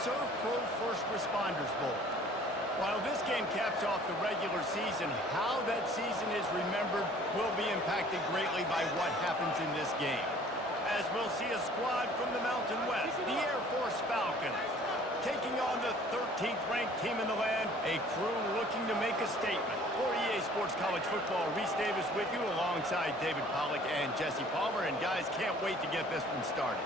Surf Pro First Responders Bowl. While this game caps off the regular season, how that season is remembered will be impacted greatly by what happens in this game. As we'll see a squad from the Mountain West, the Air Force Falcons, taking on the 13th ranked team in the land, a crew looking to make a statement. For EA Sports College Football, Reese Davis with you alongside David Pollack and Jesse Palmer. And guys, can't wait to get this one started.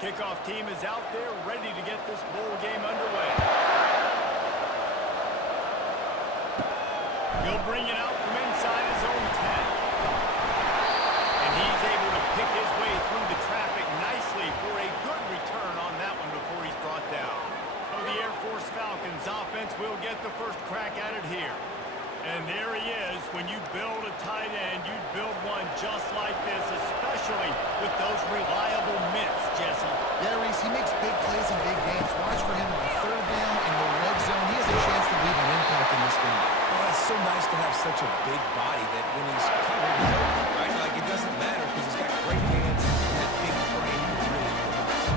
Kickoff team is out there ready to get this bowl game underway. He'll bring it out from inside his own 10. And he's able to pick his way through the traffic nicely for a good return on that one before he's brought down. So the Air Force Falcons offense will get the first crack at it here. And there he is. When you build a tight end, you build one just like this, especially with those reliable mitts, Jesse. Yeah, Reese, he makes big plays in big games. Watch for him on third down in the red zone. He has a chance to leave an impact in this game. Well, it's so nice to have such a big body that when he's covered, he's open, right? Like, it doesn't matter because he's got great hands and that big frame that really provides.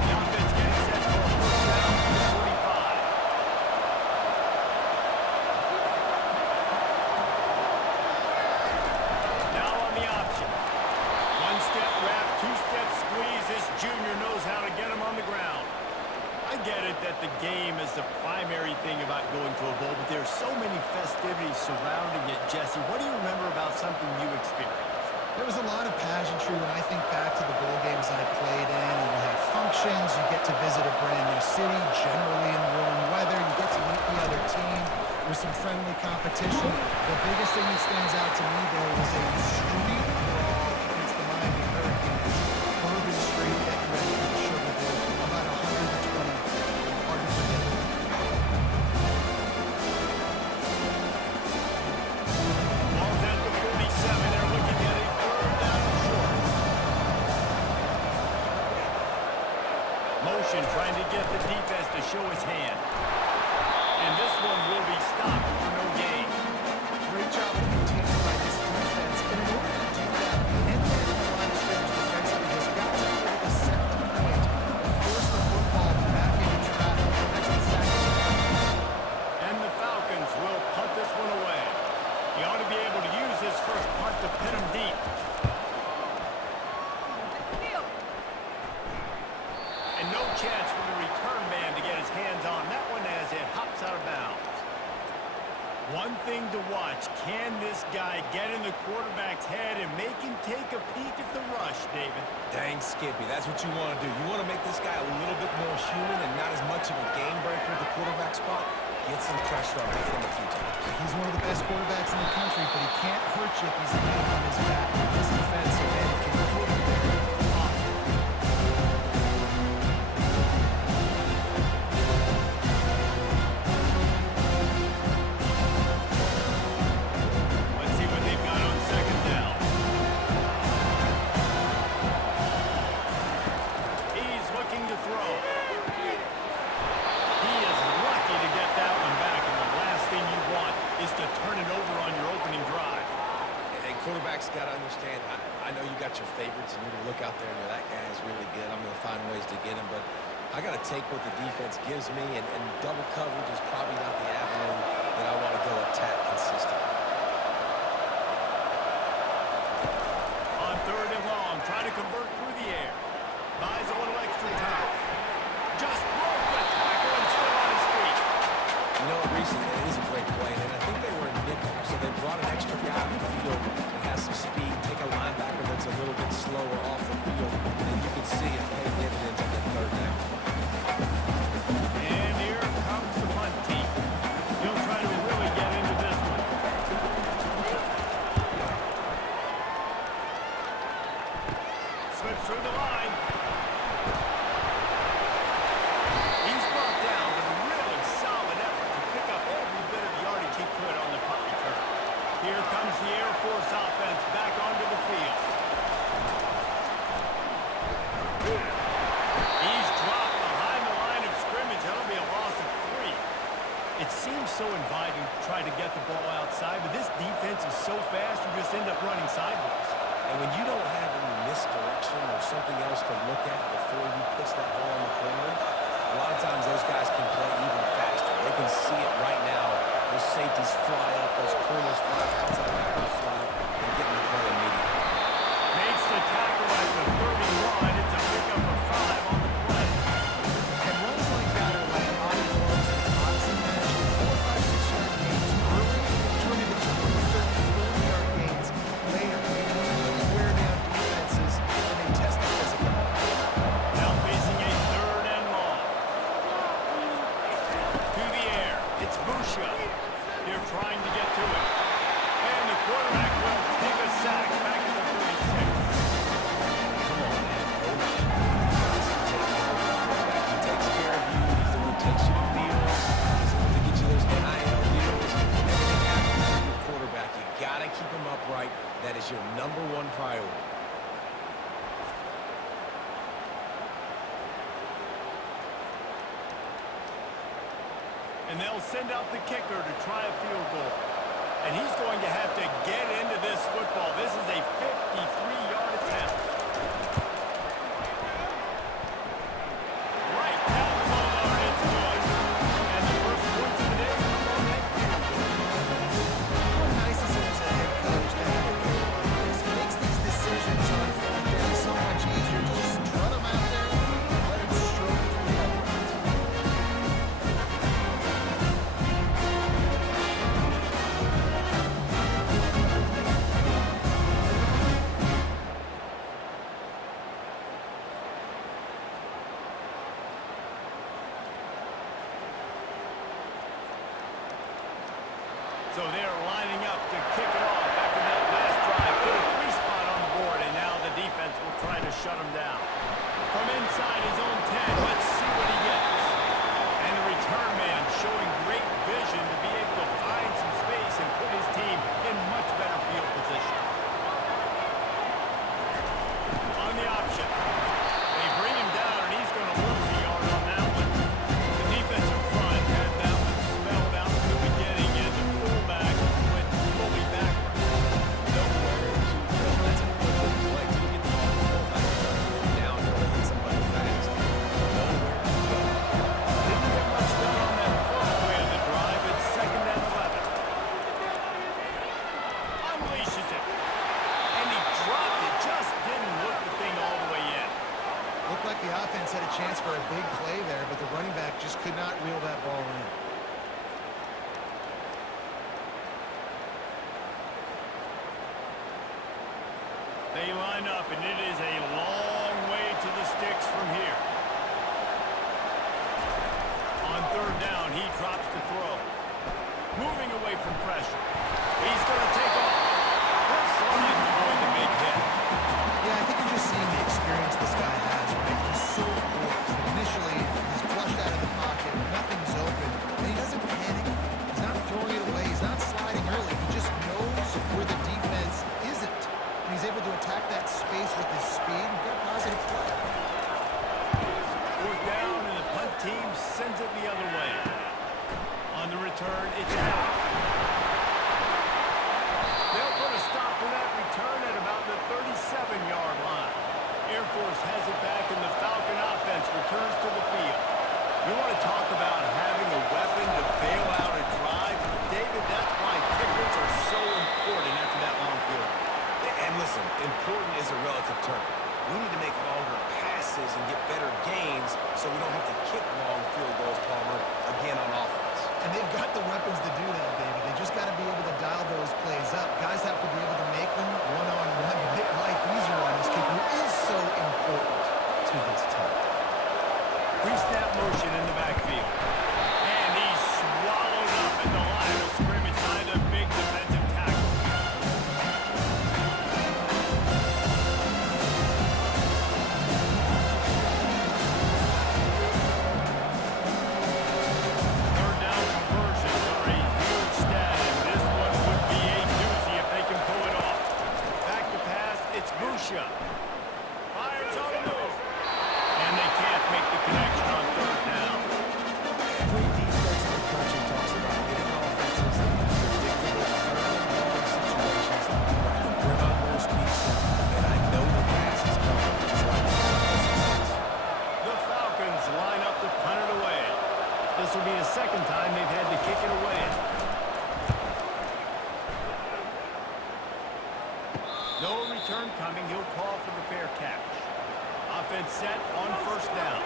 The offense getting set for a first down from the 45. Now on the option. One-step wrap, two-step squeeze. This junior knows how to get him on the ground. I get it that the game is the primary thing about going to a bowl, but there's so many festivities surrounding it. Jesse, what do you remember about something you experienced? There was a lot of pageantry when I think back to the bowl games I played in, and you have functions, you get to visit a brand new city, generally in warm weather, you get to meet the other team, there's some friendly competition. The biggest thing that stands out to me, though, was a street brawl against the Miami Hurricanes. Bourbon Street, getting ready for the Sugar Bowl, about 120. Hard to forget. Ball's at the 47. They're looking at a third down and short. Motion trying to get the defense to show his hand. And this one will be stopped for no gain. Great job of containing by this defense. And in order to do that, the end-man on the line of scrimmage defensively has got to be able to set the point and force the football back into traffic. That's exactly And the Falcons will punt this one away. He ought to be able to use his first punt to pin him deep. And no chance for the return man to get his hands on that one as it hops out of bounds. One thing to watch, can this guy get in the quarterback's head and make him take a peek at the rush, David? Dang, Skippy, that's what you want to do. You want to make this guy a little bit more human and not as much of a game breaker at the quarterback spot. Get some pressure on him, hit him a few times. He's one of the best quarterbacks in the country, but he can't hurt you if he's laying on his back. This defensive end can put him there often. Let's see what they've got on second down. He's looking to throw. He is lucky to get that one back, and the last thing you want is to turn it over on your opening drive. Hey, quarterbacks got to understand, I know you got your favorites, and you're going to look out there and that guy is really good. I'm going to find ways to get him, but I got to take what the defense gives me, and double coverage is probably not the avenue that I want to go attack consistently. On third and long, trying to convert through the air. Buys a little extra time. Just broke the tackle and still on his feet. You know, recently it is a great play, and I think they were in nickel, so they brought an extra guy on the field that has some speed, take a linebacker that's a little bit slower off the field, and you can see it pay dividends on that third down. And here comes the punt team. He'll try to really get into this one. Slips through the line. He's brought down, but a really solid effort to pick up every bit of yardage he could on the punt return. Here It seems so inviting to try to get the ball outside, but this defense is so fast you just end up running sideways. And when you don't have any misdirection or something else to look at before you pitch that ball in the perimeter, a lot of times those guys can play even faster. They can see it right now. Those safeties fly up, those corners fly up, outside backers fly up, and get in the play immediately. Makes the tackle at the 31. It's a pickup of 5 on the play. And runs like that are like body blows in a boxing match. 4, 5, 6-yard gains early turn into 20, 30, 40-yard gains later. They really wear down defenses, and they test the physical. Now facing a 3rd and long. To the air. It's Busha. They're trying to get to it. And the quarterback will take a sack back to the 36. Come on, man. Go now. He takes care of you. He's the one who takes you to meals. He's the one to get you those NIL deals. Everything happens to your quarterback. You got to keep him upright. That is your #1 priority. And they'll send out the kicker to try a field goal. And he's going to have to get into this football. This is a 53-yard attempt. Right down the middle, and it's good. And the first points of the day come on that field goal. How nice is it as a head coach to have a kid like this? It makes these decisions on 4th down so much easier. Just strut them out there and let them stroke it through the uprights. So they're lining up to kick it off after that last drive. Put a 3 spot on the board, and now the defense will try to shut him down. From inside his own 10, let's see what he gets. And the return man showing great vision to be able to find some space and put his team in much better field position. On the option. They bring him down, and he's going to lose a yard on that one. The defensive front had that one spelled out from the beginning, and the fullback went fully backward. Nowhere to go. That's a quick play till you get the ball to the fullback. Try to get down there and hit somebody fast. Nowhere to go. Didn't get much done on that first play of the drive. It's 2nd and 11. Unleashes it. And he dropped it. Just didn't look the thing all the way in. Looked like the offense had a chance for a big play there, but the running back just could not reel that ball in. They line up, and it is a long way to the sticks from here. On 3rd down, he drops the throw. Moving away from pressure. He's going to take off. He'll slide to avoid the big hit. Yeah, I think you're just seeing the experience this guy has, right? He's so poised. Initially, he's flushed out of the pocket, nothing's open, and he doesn't panic. He's not throwing it away. He's not sliding early. He just knows where the defense isn't. And he's able to attack that space with his speed and get a positive play. 4th down, and the punt team sends it the other way. On the return, it's out. They'll put a stop to that return at about the 37-yard line. Air Force has it back, and the Falcon offense returns to the field. You want to talk about having a weapon to bail out a drive? David, that's why kickers are so important after that long field. And listen, important is a relative term. We need to make longer passes and get better gains so we don't have to kick long field goals, Palmer, again on offense. And they've got the weapons to do that, David. They just got to be able to dial those plays up. Guys have to be able to make them one-on-one to make life easier on this kicker, who is so important to this team. Pre-snap motion in the backfield. And he's swallowed up at the line of scrimmage by the big defensive tackle. Third down conversions are a huge stat, and this one would be a doozy if they can pull it off. Back to pass, it's Busha. Fires on the move. And they can't make the connection on 3rd down. Every coming, he'll call for the fair catch. Offense set on first down.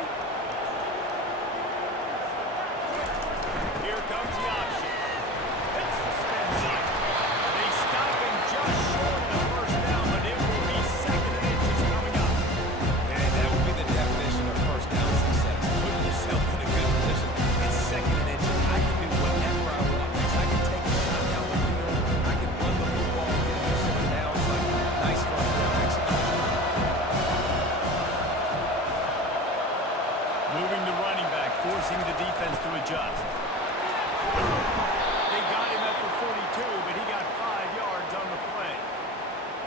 Here comes the option. Hits the spin cycle. They stop him just short of the first down, but it will be second and inches coming up. And that would be the definition of first down success. Putting yourself in a good position. It's second and inches. I can do whatever I want next. I can take a shot down the field. I can run the football, get it yourself down. It's like nice first down execution. Moving the running back, forcing the defense to adjust. They got him at the 42, but he got 5 yards on the play.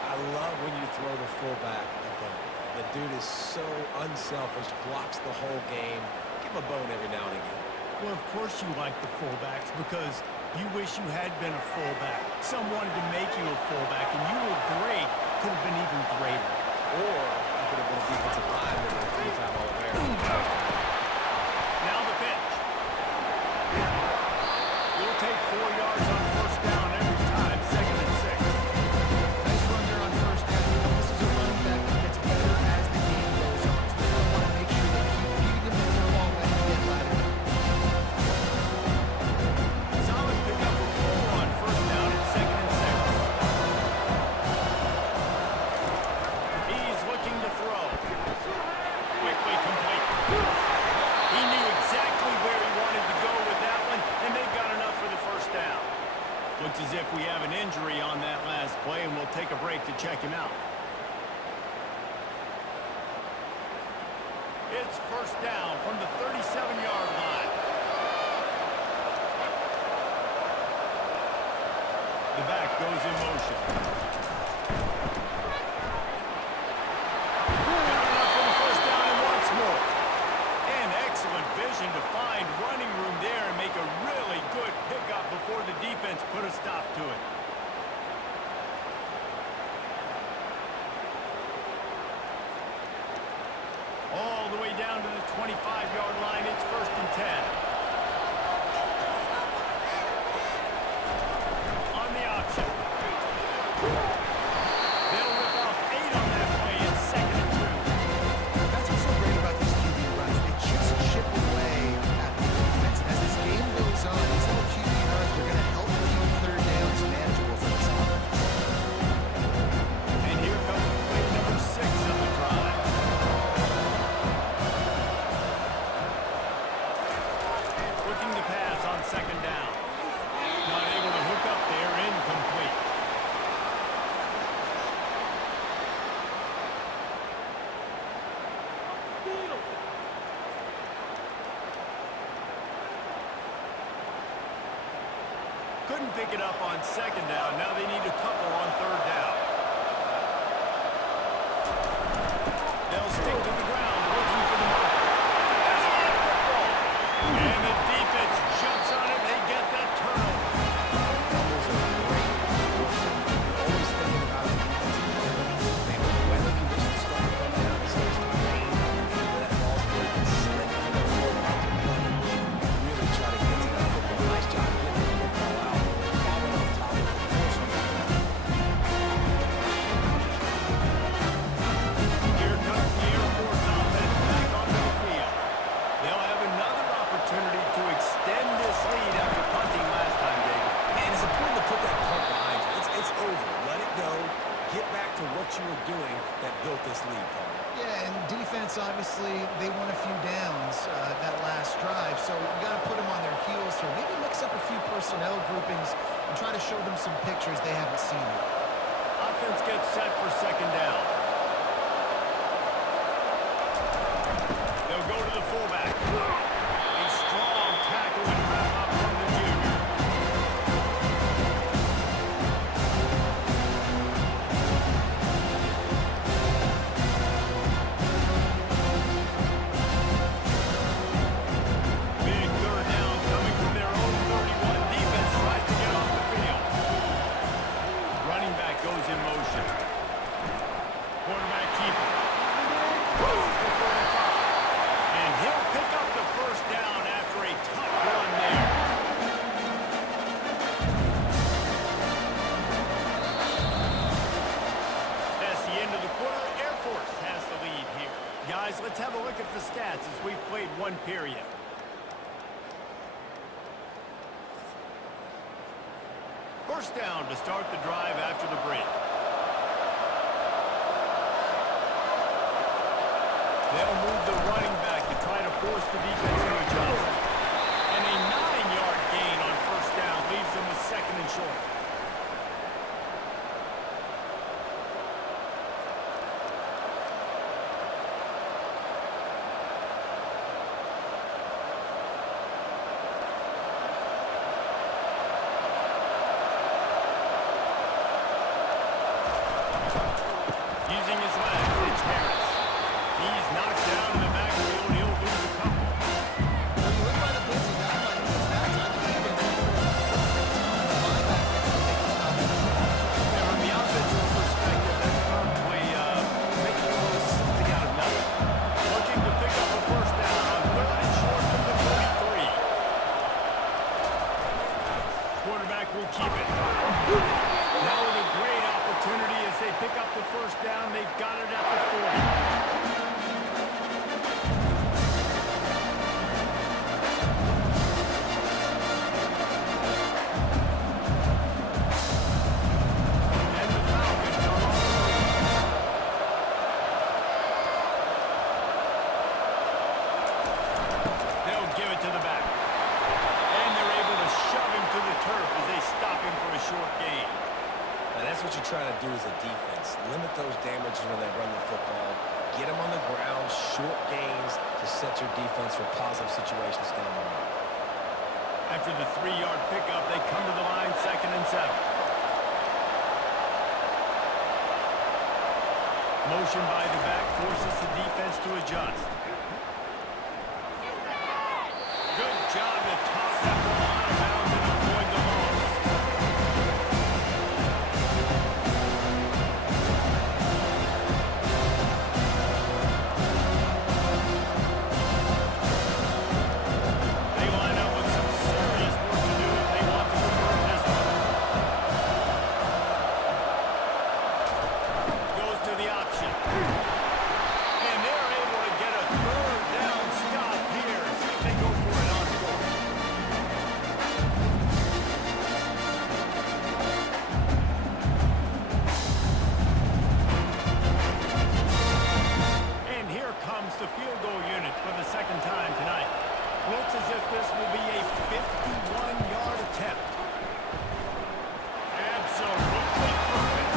I love when you throw the fullback a bone. The dude is so unselfish, blocks the whole game. Give him a bone every now and again. Well, of course you like the fullbacks because you wish you had been a fullback. Some wanted to make you a fullback, and you were great. Could have been even greater. Or I could have been a defensive lineman and a three-time All-American. Now the pitch. You'll take 4 yards on first down every time, second and 6. Nice run there on first down. This is a running back that gets better as the game goes on. So they're going to want to make sure they keep feeding him the football when he gets laddered up. Solid pickup of 4 on first down and second and 6. He's looking to throw. Quickly complete. He knew exactly where he wanted to go with that one, and they've got enough for the first down. Looks as if we have an injury on that last play, and we'll take a break to check him out. It's first down from the 37-yard line. The back goes in motion. Got enough for the first down and once more. And excellent vision to find running room there and make a really good pickup before the defense put a stop to it. All the way down to the 25-yard line. It's first and 10. On the option. They'll rip off 8 on that play. It's second and 2. That's what's so great about these QB runs. They just chip away at the defense. And as this game goes on, these little QB runs are going to help keep third downs manageable for this offense. And here comes play number 6 of the drive. Looking to pass on second down. Not able to hook up there, incomplete. Couldn't pick it up on second down. Now they need a couple on third down. They'll stick to the ground, looking for the marker. That's a high football. And the defense jumps on it. They get that turnover. Fumbles are great. You're always thinking about the defensive play. Man, when the weather conditions start to come down, it starts to rain. That ball's broken, slick, and the quarterback can come and really try to get to that football. Nice job getting the football out. Following on top of the force on that. Here comes the Air Force offense back onto the field. They'll have another opportunity to extend this lead after punting last time, David. And it's important to put that punt behind you. It's over. Let it go. Get back to what you were doing that built this lead, Paul. Yeah, and defense, obviously, they won a few downs that last drive, so you got to put them on their heels here. Maybe mix up a few personnel groupings and try to show them some pictures they haven't seen yet. Offense gets set for second down. They'll go to the fullback. A strong tackle and wrap up from the junior. Big third down coming from their own 31. Defense tries to get off the field. Running back goes in motion. Quarterback keeper. Crosses the 45. And he'll pick one period. First down to start the drive after the break. They'll move the running back to try to force the defense to adjust. And a 9-yard gain on first down leaves them with second and short. Using his legs, it's Harris. He's knocked down in the backfield. He'll lose a couple. Well, you went by the blitz, and now by the blitz that time, the defense is perfect time. The linebacker can take the stop. And from the offensive perspective, that's probably making a little something out of nothing. Looking to pick up a first down on third and short from the 43. Quarterback will keep it. Now with a great opportunity as they pick up the first down. They've got it at the 40. And the Falcons are on the move. They'll give it to the back. And they're able to shove him to the turf as they stop him for a short gain. Now, that's what you're trying to do as a defense. Limit those damages when they run the football. Get them on the ground, short gains to set your defense for positive situations down the line. After the 3-yard pickup, they come to the line, 2nd and 7. Motion by the back forces the defense to adjust. Good job to toss that ball out of bounds and avoid the loss. They line up with some serious work to do if they want to convert this one. Goes to the option. And they're able to get a third down stop here. See if they go for it on fourth. And here comes the field goal unit for the second time tonight. Looks as if this will be a 51-yard attempt. Absolutely perfect.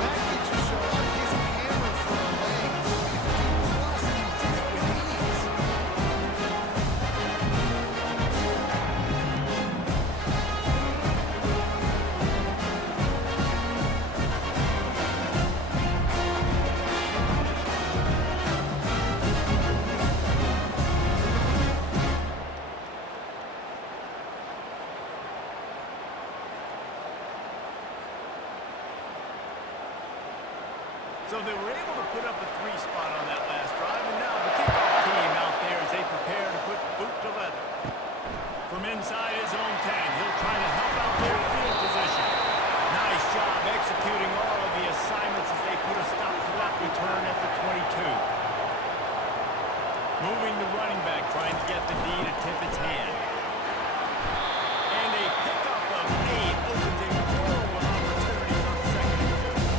That kid just showed off his hammer for a length. 50+, and he did it with ease. So they were able to put up a 3 spot on that last drive, and now the kickoff team out there as they prepare to put boot to leather. From inside his own 10, he'll try to help out their field position. Nice job executing all of the assignments as they put a stop to that return at the 22. Moving the running back, trying to get the D to tip its hand. And a pickup of 8 opens a world of opportunities on 2nd and 2.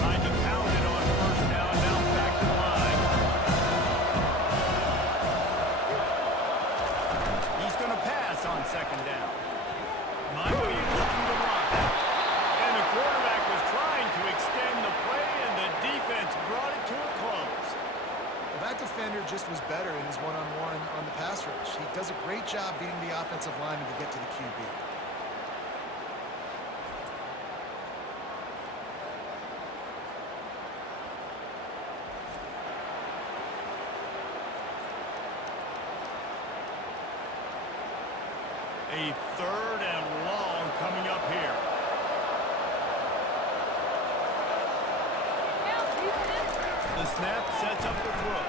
Trying to pound it on first down, now back to the line. He's going to pass on 2nd down. Might be looking to run. And the quarterback was trying to extend the play, and the defense brought it to a close. Well, that defender just was better in his one-on-one on the pass rush. He does a great job beating the offensive lineman to get to the QB. A 3rd and long coming up here. The snap sets up the throw.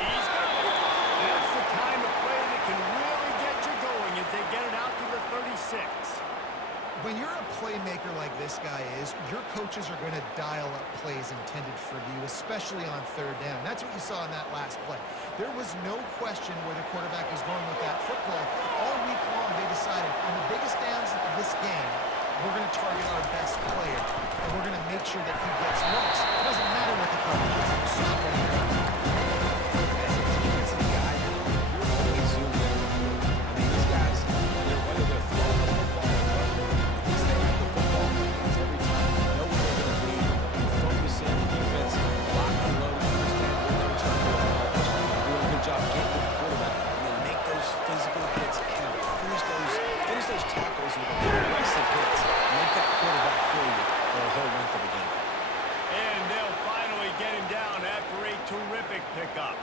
He's got it. That's the kind of play that can really get you going as they get it out to the 30 When you're a playmaker like this guy is, your coaches are going to dial up plays intended for you, especially on third down. That's what you saw in that last play. There was no question where the quarterback was going with that football. All week long, they decided on the biggest downs of this game, we're going to target our best player, and we're going to make sure that he gets looks. It doesn't matter what the coverage is. Stop right there. As a defensive guy, you're always zoomed in. I mean, these guys, whether they're throwing the football or running, at least they have the football in their hands every time. You know where they're going to be. You focus in the defense, lock and load, understand what they're trying to accomplish. Doing a good job getting to the quarterback, and then make those physical hits count. Finish those tackles with aggressive hits. Make that quarterback feel you for the whole length of the game. And they'll finally get him down after a terrific pickup.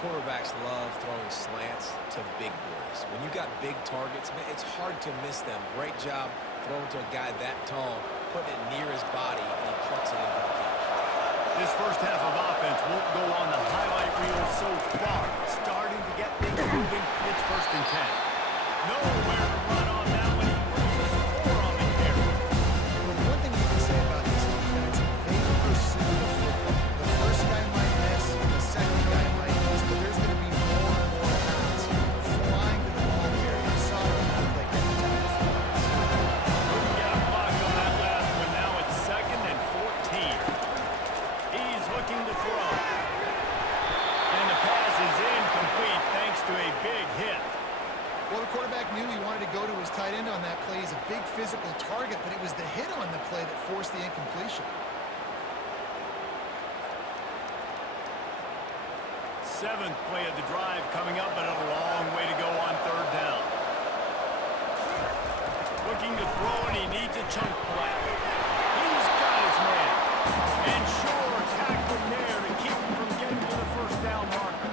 Quarterbacks love throwing slants to big boys. When you got big targets, man, it's hard to miss them. Great job throwing to a guy that tall, putting it near his body, and he plucks it in for the catch. This first half of offense won't go on the highlight reel so far. Starting to get things moving. It's 1st and 10. Nowhere to run on that one. He loses 4 on the carry. Well, the one thing you can say about this defense, they pursue the football. The first guy might miss, the second guy might miss, but there's going to be more and more bats flying to the ball carrier. You saw it on that play every time it flies. Couldn't get a block on that last one. Now it's 2nd and 14. He's looking to throw. And the pass is incomplete thanks to a big hit. Well, the quarterback knew he wanted to go to his tight end on that play. He's a big physical target, but it was the hit on the play that forced the incompletion. 7th play of the drive coming up, but a long way to go on 3rd down. Looking to throw, and he needs a chunk play. He's got his man. And sure, tackling there to keep him from getting to the 1st down marker.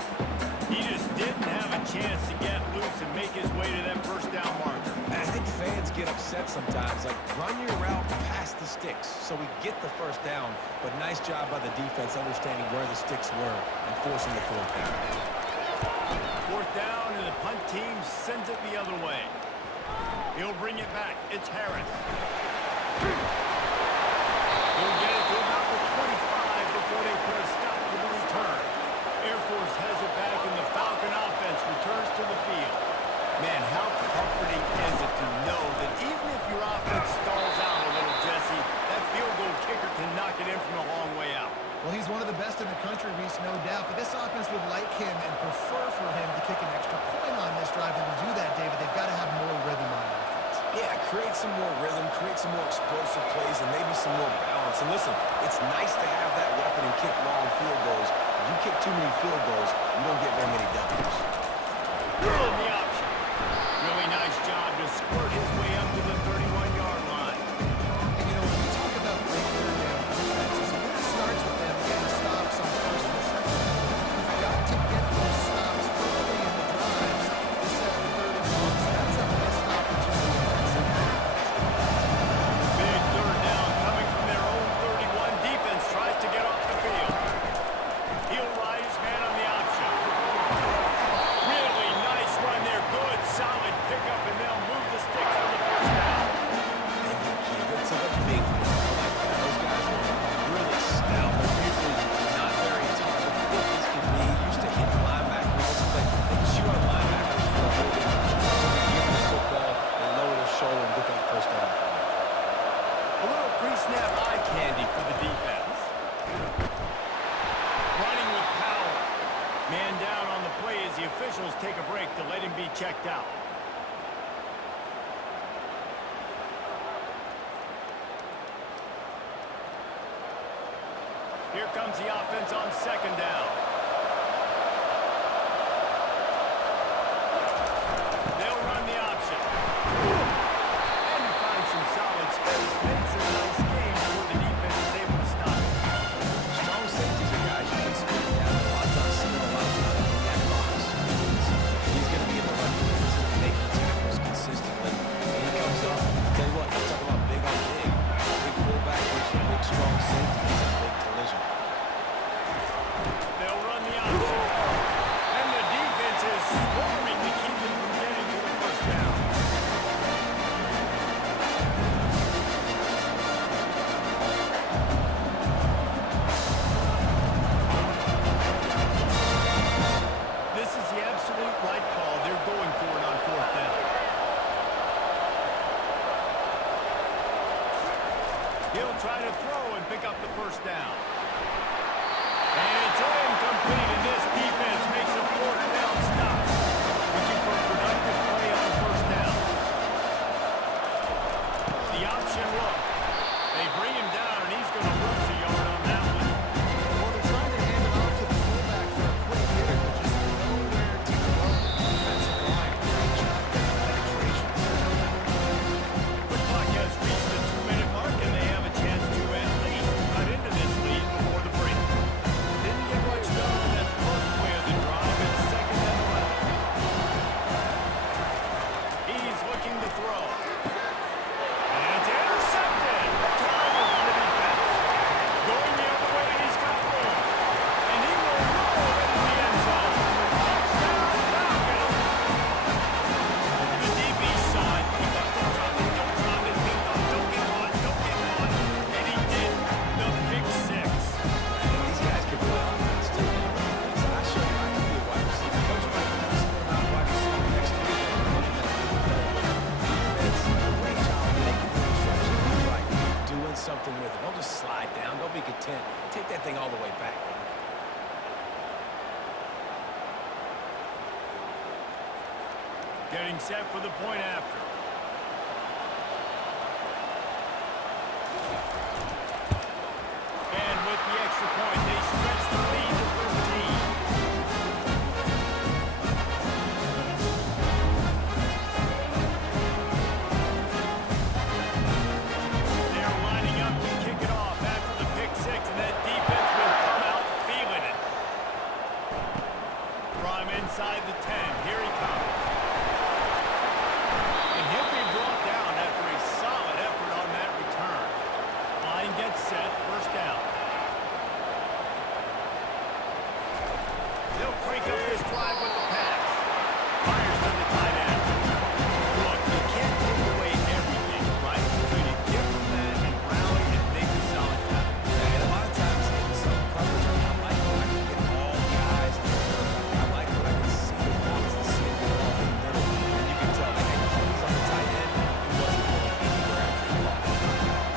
He just didn't have a chance to get loose and make his way to that 1st down marker. I think fans get upset sometimes. Like, run your route past the sticks so we get the 1st down. But nice job by the defense understanding where the sticks were and forcing the 4th down. 4th down, and the punt team sends it the other way. He'll bring it back. It's Harris. He'll get it to about the 25 before they put a stop to the return. Air Force has it back, and the Falcon offense returns to the field. Man, how comforting is it to know that even if your offense stalls out a little, Jesse, that field goal kicker can knock it in from a long way out. Well, he's one of the best in the country, Reese, no doubt. But this offense would like him and prefer for him to kick an extra point on this drive. And to do that, David, they've got to have more rhythm on offense. Yeah, create some more rhythm, create some more explosive plays, and maybe some more balance. And listen, it's nice to have that weapon and kick long field goals. If you kick too many field goals, you don't get very many W's. On the option. Really nice job to squirt his way up to the 31-yard line. And, you know, when we talk about great third down defenses, it really starts with them getting stops on 1st and 2nd. You've got to get those stops early in the drives to set up 3rd and long. So that's a missed opportunity in that second half. Big 3rd down coming from their own 31. Defense tries to get off the field. He'll ride his man on the option. Really nice run there. Good, solid pickup, and they'll move the sticks for the 1st down. And you give it to the big boys like that. Those guys are really stout. They're usually not very tall. The quickest can be used to hitting linebackers. They can shoot on linebackers for a whole game. Give them the football and lower their shoulder and get that 1st down. A little pre-snap eye candy for the defense. Running with power. Man down on the play as the officials take a break to let him be checked out. Here comes the offense on 2nd down. They'll run the option. And he finds some solid space. Makes a nice game before the defense is able to stop it. Strong safeties are guys you can spin down. A lot of times spin a lot of time in that box. He's going to be in the right place and making tackles consistently. And he comes up. Tell you what, you talk about big on big. Big fullback versus a big strong safety. It's a big collision. They'll run the option. And the defense is swarming to keep them from getting to the 1st down. try to throw and pick up the first down. And it's incomplete, and this defense makes a fourth down stop. Looking for a productive play on first down. The option look. They bring him down, and he's going to lose a yard on that one. Well, they're trying to hand it off to the fullback for a quick hitter, but just nowhere to go. Defensive line, great job getting penetration. The clock has reached the 2-minute mark, and they have a chance to at least cut into this lead before the break. Didn't get much done on that first play of the drive. It's second and 11. He's looking to throw. And it's intercepted. Turnover from the defense. Going the other way, and he's got room. And he will roll into the end zone. Touchdown, Falcons. The DB saw it. He thought, don't drop it, don't drop it. He thought, don't get caught, don't get caught. And he did the pick six. And these guys can play offense too. So I show you I can be a wide receiver. Coach might be split out wide receiver next to me. Defense, great job making the reception right. Doing something with it. Don't just slide down. Don't be content. Take that thing all the way back. Getting set for the point after. And with the extra point, they stretch the lead to 13. They're lining up to kick it off after the pick six, and that defense will come out feeling it. From inside the 10, here he comes. And he'll be brought down after a solid effort on that return. Line gets set, first down. They'll crank up this drive with the pass. Fires to the tight end. Look, you can't take away everything, right? So you give them that and rally and make a solid tackle. And a lot of times in some coverage, I like when I can get all the eyes. I like when I can see the routes and see it go all in the middle. And you can tell they had keys on the tight end. He wasn't going anywhere after he caught that first down.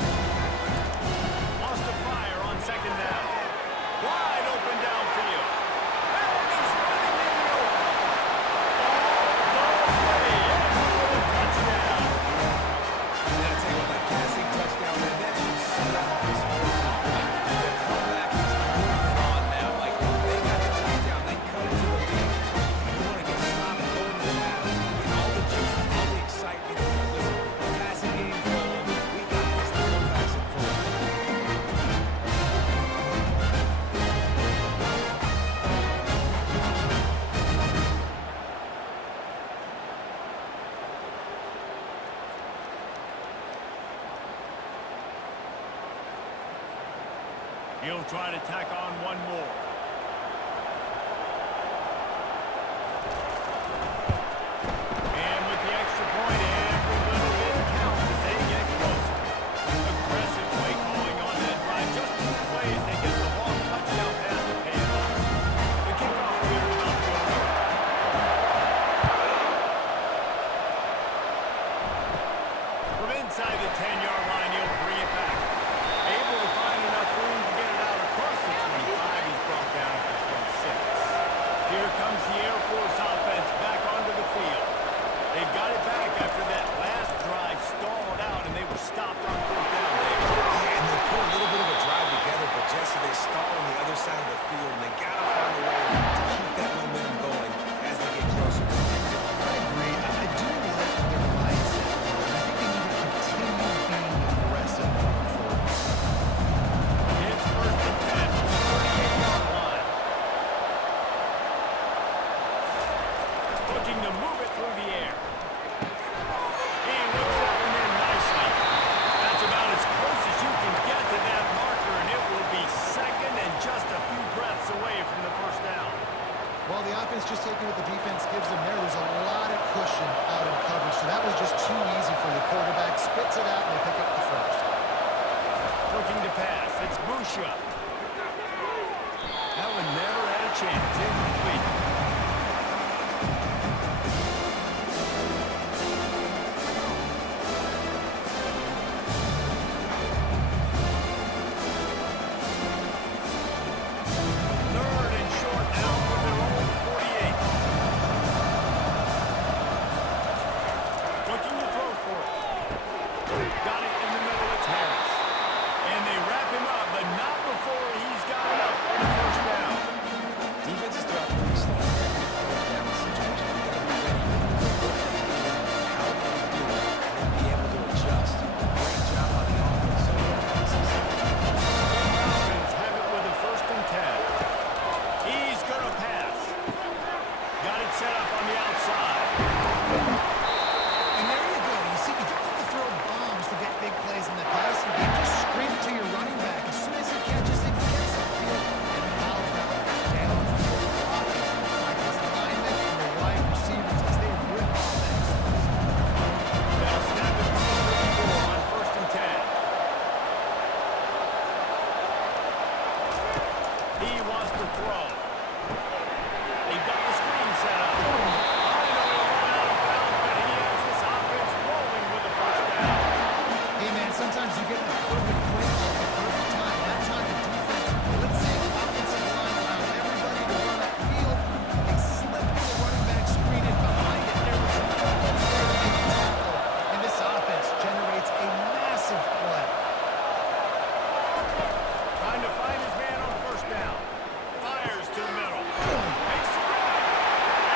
Lost a fire on second down. Wide open downfield. And he's running in the open. All the way in for the touchdown. And I tell you what, that passing touchdown, man, that should set up this whole thing. The comeback is moving on now. Like, they got the touchdown, they cut it to the lead. You want to get stopped going to the half, get all the juices, all the excitement. Listen, the passing game's rolling. We got this. The comeback's in full. He'll try to tack on one more. And with the extra point, every little bit counts as they get closer. Aggressive play calling on that drive. Just 2 plays, they get the long touchdown pass to pay it off. The kickoff here is about to go good. From inside the 10-yard line, he'll bring it back. Able to find enough room to get it out across the 25. He's brought down for 26. Here comes the Air Force offense back onto the field. They've got it back after that last drive stalled out, and they were stopped on fourth down. And they put a little bit of a drive together, but Jesse, they stall on the other side of the field, and they got to find a way to keep that momentum going as they get closer to the end zone. I agree. I do like their mindset, and I think they need to continue being aggressive moving forward. It's first and 10 from the 38-yard line. Looking to move it through the air. He looks that one in nicely. That's about as close as you can get to that marker, and it will be second and just a few breaths away from the first down. Well, the offense just taking what the defense gives them there. There's a lot of cushion out in coverage, so that was just too easy for the quarterback. Spits it out, and they pick up the first. Looking to pass. It's Busha. That one never had a chance. Incomplete. He wants to throw. They've got the screen set up. Finally run out of bounds, but he has this offense rolling with a first down. Hey, man, sometimes you get the perfect play call at the perfect time. That time the defense blitzing, offensive line allowed everybody to run upfield. They slip the running back screen in behind it. There was no one there to make a tackle. And this offense generates a massive play. Trying to find his man on first down. Fires to the middle. Makes the grab.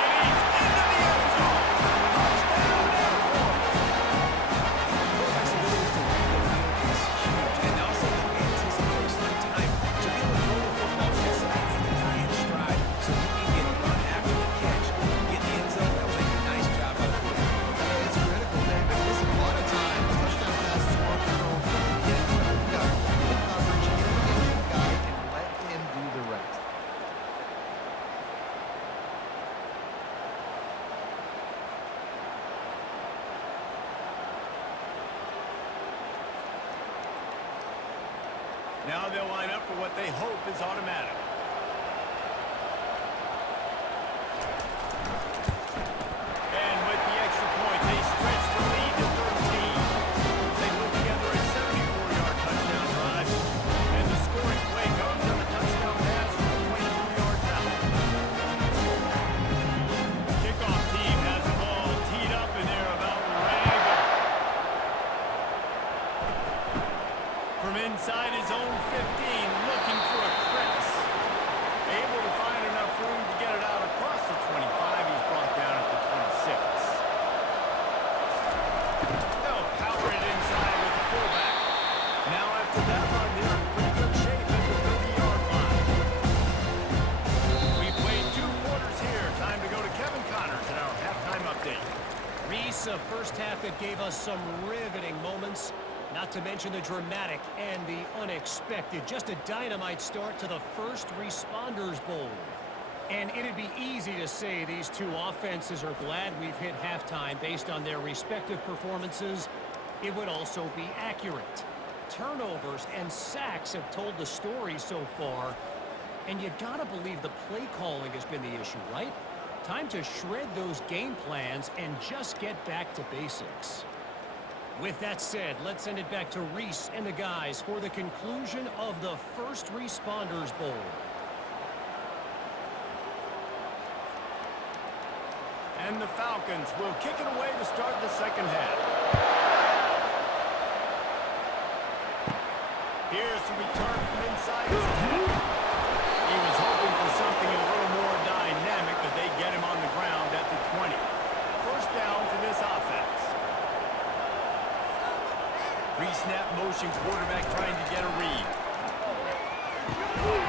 And he's into the end zone. Touchdown, therefore. Quarterback's ability to read the field is huge, and also the anticipation and time to be able to throw the football gets the guy in stride so he can get run after the catch. Get in the end zone. That was a nice job by the quarterback. It's critical, David. Listen, a lot of times, touchdown passes are thrown. Get in front of the coverage, get the big guy, and let him do the rest. Now they'll line up for what they hope is automatic. And with the extra point, they stretch the lead to 13. They put together a 74-yard touchdown drive. And the scoring play comes on a touchdown pass from 22 yards out. Kickoff team has the ball teed up, and they're about ready to go. From inside his own 15, looking for a crevice. Able to find enough room to get it out across the 25. He's brought down at the 26. They'll power it inside with the fullback. Now after that run, they're in pretty good shape at the 30-yard line. We've played 2 quarters here. Time to go to Kevin Connors in our halftime update. Reese, a first half that gave us some riveting moments. Not to mention the dramatic and the unexpected. Just a dynamite start to the First Responders Bowl. And it'd be easy to say these two offenses are glad we've hit halftime based on their respective performances. It would also be accurate. Turnovers and sacks have told the story so far. And you gotta believe the play calling has been the issue, right? Time to shred those game plans and just get back to basics. With that said, let's send it back to Reese and the guys for the conclusion of the First Responders Bowl. And the Falcons will kick it away to start the second half. Here's the return from inside his 10. He was hoping for something a little more dynamic, but they get him on the ground at the 20. First down for this offense. Pre-snap motion quarterback trying to get a read. Oh,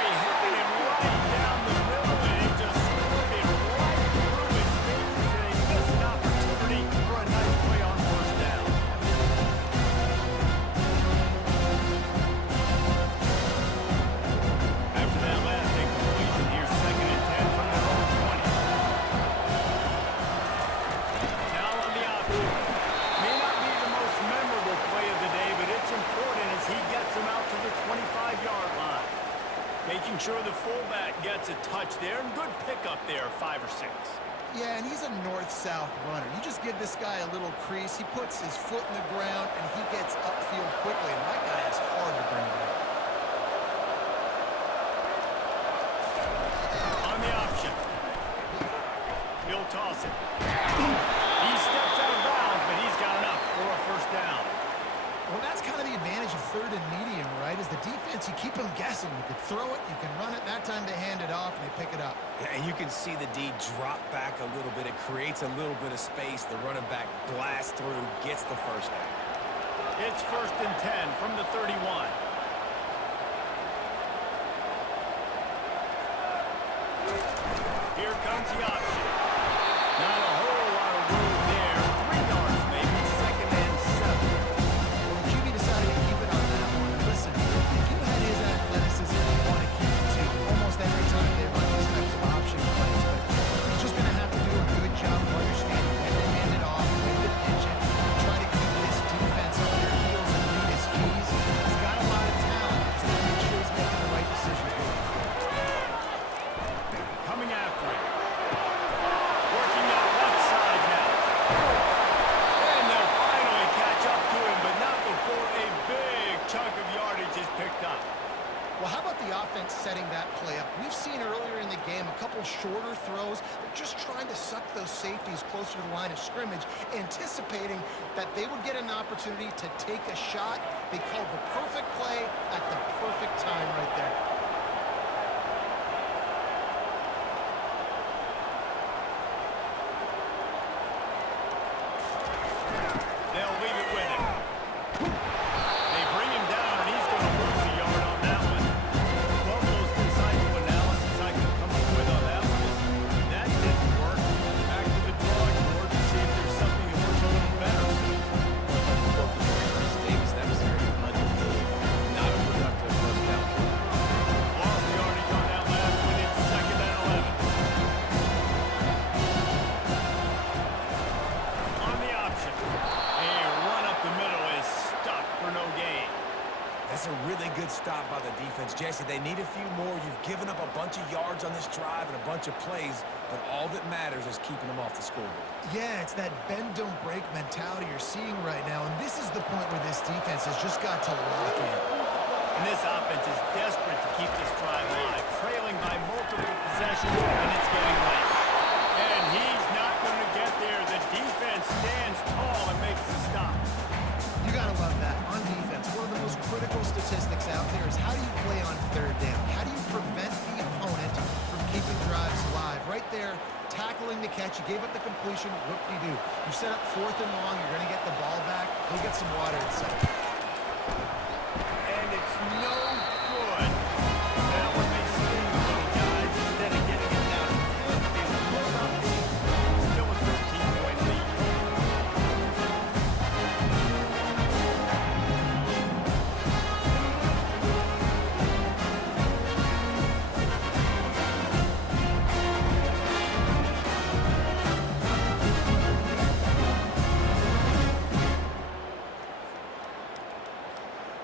he hit him right down the middle, and he just scored it right through his fingers, and he missed an opportunity for a nice play on first down. After that last incompletion, here's 2nd and 10 from their own 20. Now on the option. May not be the most memorable play of the day, but it's important as he gets him out to the 25-yard line. Making sure the fullback gets a touch there, and good pickup there, 5 or 6. Yeah, and he's a north-south runner. You just give this guy a little crease, he puts his foot in the ground, and he gets upfield quickly, and that guy is hard to bring down. On the option. He'll toss it. He steps out of bounds, but he's got enough for a first down. Well, that's kind of the advantage of 3rd and medium, right? As the defense, you keep them guessing. You can throw it, you can run it. That time they hand it off, and they pick it up. Yeah, and you can see the D drop back a little bit. It creates a little bit of space. The running back blasts through, gets the first down. It's 1st and 10 from the 31. Here comes the option. Not a whole lot of room there. 3 yards maybe. 2nd and 7. Well, the QB decided to keep it on that one. And listen, if you had his athleticism, you want to keep it too. Almost every time they run these types of option plays, but he's just going to have to do a good job of understanding when to hand it off, when to pitch it, try to keep this defense on their heels and read his keys. He's got a lot of talent. Just got to make sure he's making the right decision. defense setting that play up. We've seen earlier in the game a couple shorter throws. They're just trying to suck those safeties closer to the line of scrimmage, anticipating that they would get an opportunity to take a shot. They called the perfect play at the perfect time right there. They'll leave it with him. They bring him down, and he's going to lose a yard on that one. Well, most insightful analysis I can come up with on that one is that didn't work. Back to the drawing board to see if there's something that works a little better. Davis, that was very understood. Not a productive first down play. Lost yardage on that last one. It's 2nd and 11. On the option. A run up the middle is stuck for no gain. That's a really good stop by the defense. Jesse, they need a few more. You've given up a bunch of yards on this drive and a bunch of plays, but all that matters is keeping them off the scoreboard. Yeah, it's that bend, don't break mentality you're seeing right now, and this is the point where this defense has just got to lock in. And this offense is desperate to keep this drive alive, trailing by multiple possessions, and it's getting late. And he's not going to get there. The defense stands tall and makes the stop. You got to love that. On defense, one of the most critical statistics out there is how do you play on third down? How do you prevent the opponent from keeping drives alive? Right there, tackling the catch. You gave up the completion. Whoop-de-doo. You set up 4th and long. You're going to get the ball back. Go get some water inside. And it's no good. That one may sting the little guys instead of getting it down to 10. Still a 13-point lead.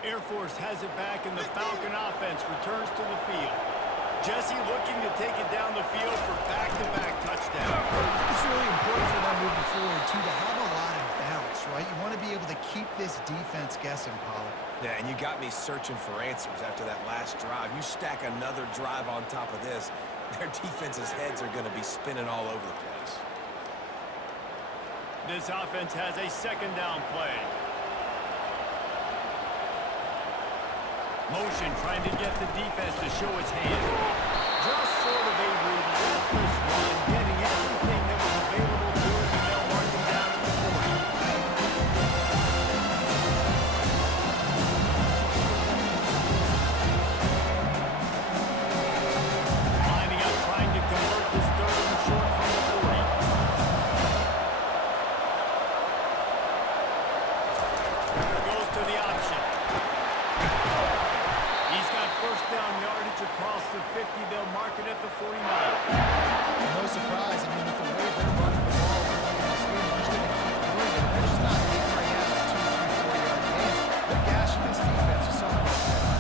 Air Force has it back, and the Falcon offense returns to the field. Jesse looking to take it down the field for back-to-back touchdowns. It's really important for them moving forward, too, to have a lot of bounce, right? You want to be able to keep this defense guessing, Pollard. Yeah, and you got me searching for answers after that last drive. You stack another drive on top of this, their defense's heads are going to be spinning all over the place. This offense has a 2nd down play. Motion trying to get the defense to show his hand. Just sort of a relentless run, getting everything that was available to him, and they'll mark him down at the 40. Lining up, trying to convert this 3rd and short from the 40. Goes to the option. He's got 1st down yardage across the 50. They'll mark it at the 49. No surprise. I mean, with the way they're running the ball early in this game, they're just going to keep doing it. They're just not hammering out 2, 3, 4 yard gains. They're gashing this defense. You saw it right there.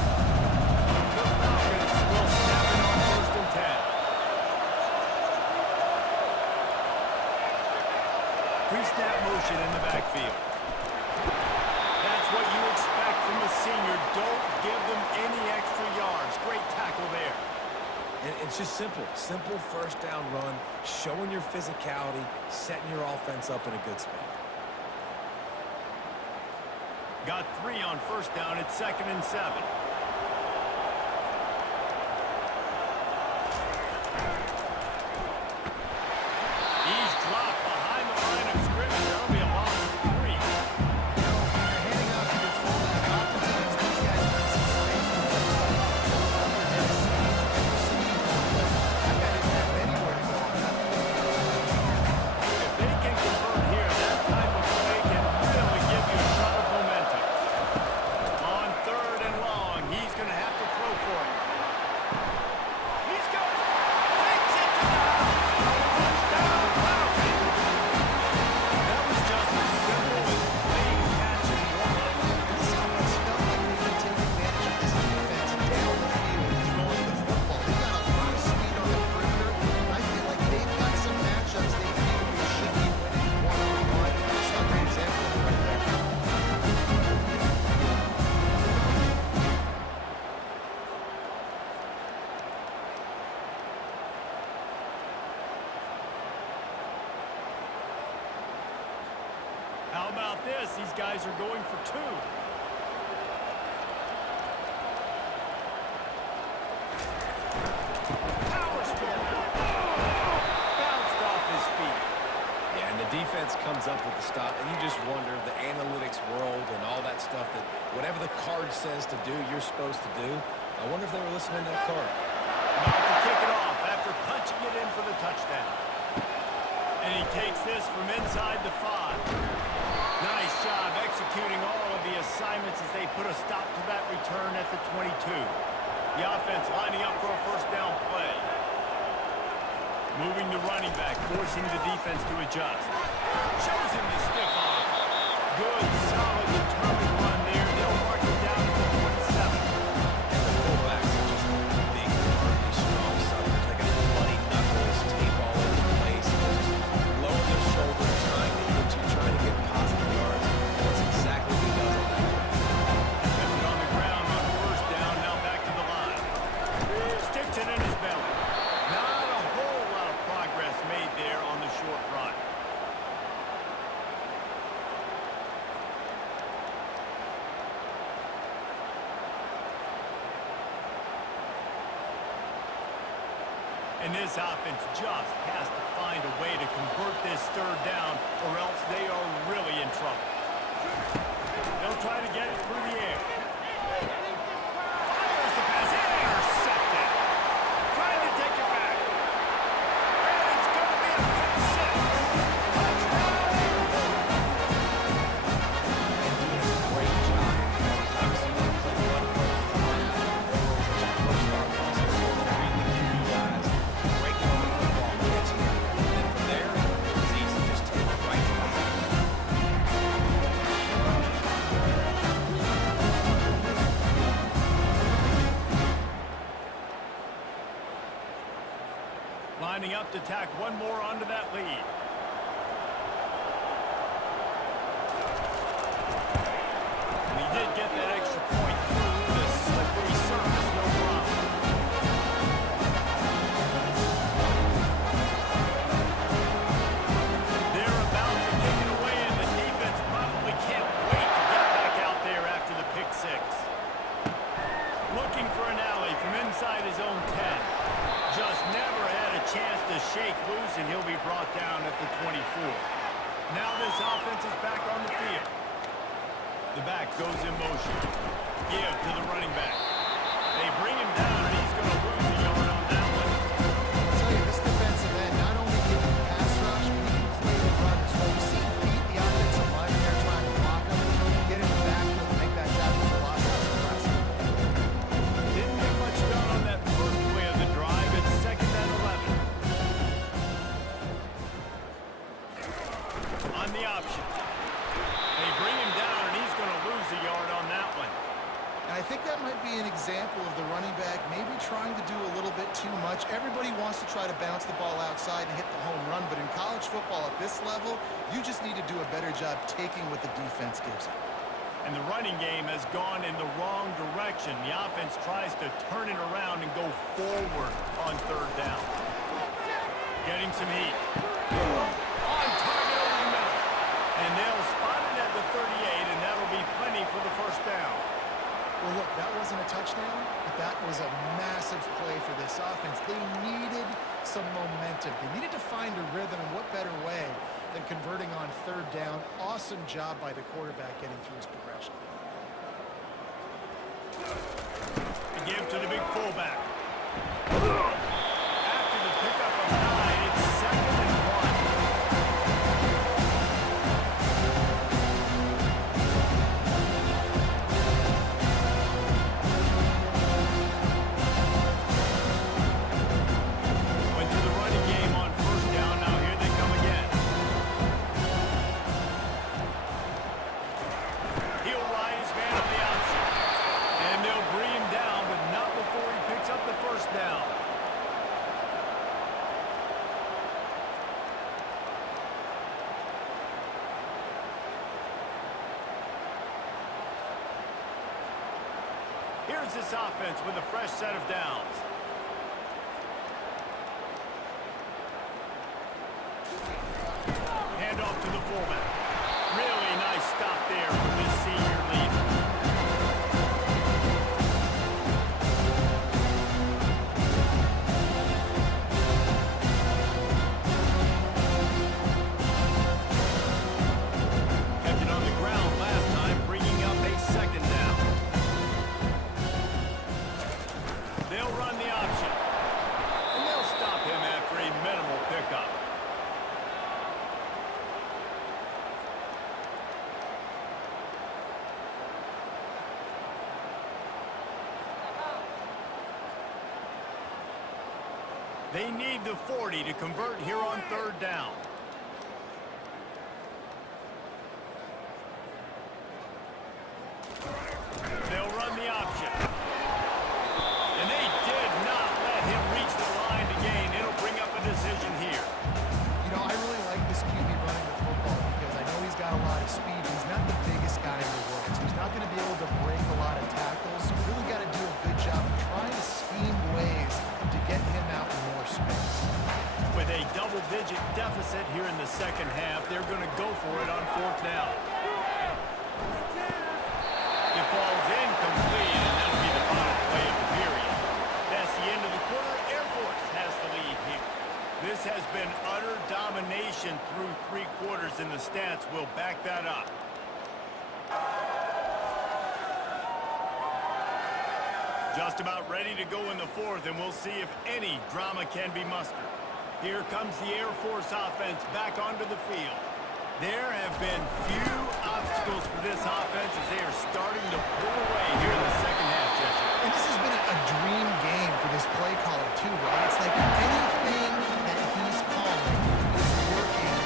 The Falcons will snap it on 1st and 10. Pre-snap motion in the backfield. That's what you expect from a senior. Don't give them any extra yards. Great tackle there. And it's just simple. Simple 1st down run, showing your physicality, setting your offense up in a good spot. Got 3 on 1st down at 2nd and 7. He's dropped behind the line of scrimmage. That'll be a loss of 3. You know, when you're handing off to your fullback, oftentimes these guys run some space to work. That guy didn't have anywhere to go on that. If they can convert here, that type of play can really give you a shot of momentum. On 3rd and long, he's guys are going for two. Powers for it. Bounced off his feet. Yeah, and the defense comes up with the stop, and you just wonder, the analytics world and all that stuff, that whatever the card says to do, you're supposed to do. I wonder if they were listening to that card. About to kick it off after punching it in for the touchdown. And he takes this from inside the 5. Nice job executing all of the assignments as they put a stop to that return at the 22. The offense lining up for a first down play. Moving the running back, forcing the defense to adjust. Shows him the stiff arm. Good, solid, determined run there. They'll mark it down to the 27. And the fullbacks are just big, hardy, strong suckers. They got bloody knuckles, tape all over the place. And they're just lowering their shoulders, trying to hit you, trying to get positive yards. And that's exactly what he does on that play. Kept it on the ground on first down, now back to the line. Sticks it in his belly. Not a whole lot of progress made there on the short run. And this offense just has to find a way to convert this third down, or else they are really in trouble. They'll try to get it through the air. Fires the pass, intercepted. Trying to take it back. And it's going to be a pick six. Touchdown. Great job. Obviously, they play the run first. First start process. Reading the QB guys, breaking on the football, catching it. And then from there, it's easy to just take it right to the house. Lining up to tack one more onto that lead. And he did get that extra point through the slippery surface, no problem. They're about to kick it away, and the defense probably can't wait to get back out there after the pick six. Looking for an alley from inside his own 10. Just never had a chance to shake loose, and he'll be brought down at the 24. Now this offense is back on the field. The back goes in motion. Give to the running back. They bring him down, and he's going to lose a yard on that one. I'll tell you, this defensive end not only can pass rush, but he can play the run as well. You see him beat the offensive line there trying to block him, get in the backfield and make that tackle for loss. That's impressive. Didn't get much done on that first play of the drive. It's second and 11. On the option. They bring him down, and he's going to lose a yard on that one. And I think that might be an example of the running back maybe trying to do a little bit too much. Everybody wants to try to bounce the ball outside and hit the home run, but in college football at this level, you just need to do a better job taking what the defense gives you. And the running game has gone in the wrong direction. The offense tries to turn it around and go forward on third down. Getting some heat. On target over the middle. And they'll spot it at the 38, and that'll be plenty for the first down. Well, look, that wasn't a touchdown, but that was a massive play for this offense. They needed some momentum. They needed to find a rhythm, and what better way than converting on third down. Awesome job by the quarterback getting through his progression. To give to the big fullback. After the pickup of 9, it's second and 1. Went to the running game on first down. Now here they come again. He'll ride his man on the option. And they'll bring him down, but not before he picks up the first down. Here's this offense with a fresh set of downs. Hand off to the fullback. Really nice stop there They need the 40 to convert here on third down. They'll run the option. And they did not let him reach the line to gain. It'll bring up a decision here. You know, I really like this QB running the football because I know he's got a lot of speed, but he's not the biggest guy in the world. So he's not going to be able to break a lot of tackles. So you really got to do a good job of trying to scheme ways to get him out in more space. With a double-digit deficit here in the second half, they're going to go for it on fourth down. It falls incomplete, and that'll be the final play of the period. That's the end of the quarter. Air Force has the lead here. This has been utter domination through 3 quarters, and the stats will back that up. Just about ready to go in the fourth, and we'll see if any drama can be mustered. Here comes the Air Force offense back onto the field. There have been few obstacles for this offense as they are starting to pull away here in the second half, Jesse. And this has been a dream game for this play caller, too, right? It's like anything that he's calling is working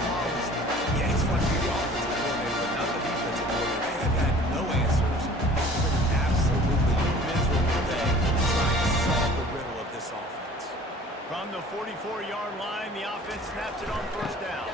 flawlessly. Yeah, it's fun to be the offensive coordinator, but not the defensive coordinator. They have had no answers. It's been an absolutely miserable day trying to solve the riddle of this offense. From the 44-yard line, the offense snaps it on first down.